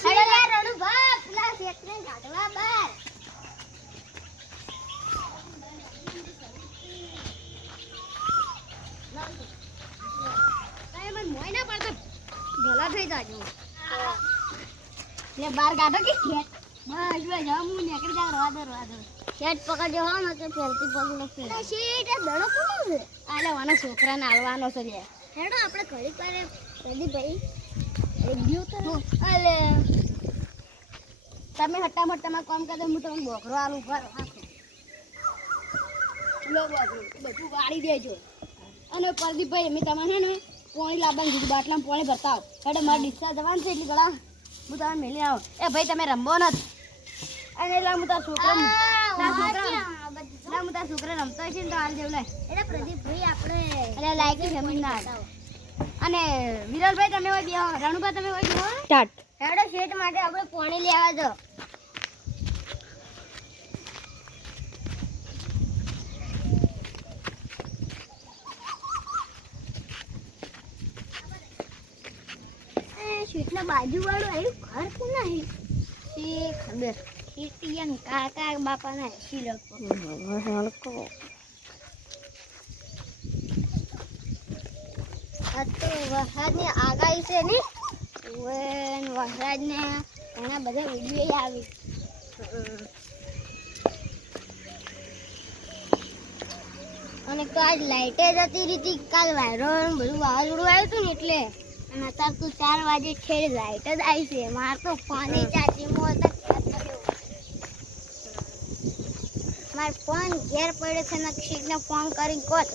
અરે યાર રણુ બા પેલા શેતને કાઢવા બાર કાઈ મન મોય ના પડતો ભલા થઈ જાજો લે બાર કાઢો કે ખેત બસ વે જાવ હું નીકળી જાવ રવા દો ખેત પકડજો હો ને તો ફેરતી પગલો ફેર શીટ દડો કોનો છે આલે વાના છોકરાને આલવાનો છે લે હેડો આપણે ઘડી પારે પ્રદીપ ભાઈ એ ગયો તો અલે તમે હટ્ટામટ તમાર કામ કરજો હું તમને બોકરો આલું ભર લો બોકરો બધું વાળી દેજો અને પ્રદીપભાઈ મેં તમને હે ને પાણી લાવવાનું કીધું બાટલામાં પાણી ભરતા હેડો મારે ડિસ્ચાર્જ જવાનું છે એટલે ગળા હું તમે મેલી આવો એ ભાઈ તમે રમવો નથી અને એટલે હું તારા છોકરા રમતો છે ને તો હાલ જેવું લાય એટલે પ્રદીપભાઈ આપણે એટલે લાયકી જમીન ના અને વિરલભાઈ તમે હોય બેહો રણુભાઈ તમે હોય બેહો સ્ટાર્ટ હેડો શેઠ માટે આપણે પાણી લેવા દો શેઠના બાજુ વાળું આવ્યું ઘર કોણ નહીં એ ખબર શેઠિયન કાકા બાપાના એસી લોકો આ તો વરસાદની આગાહી છે ને વરસાદને ઘણા બધા વિડીયો આવી અને તો આજ લાઇટે જતી રીતી કાલ વાયરો બધું વાવાઝોડું આવ્યું હતું ને એટલે અને અત્યારે તો 4 વાગે છેડ લાઇટ જ આવી છે માર તો ફોને ચાર્જિંગમાં હતા માર ફોન ઘેર પડ્યો છે નક્ષીને ફોન કરી કોત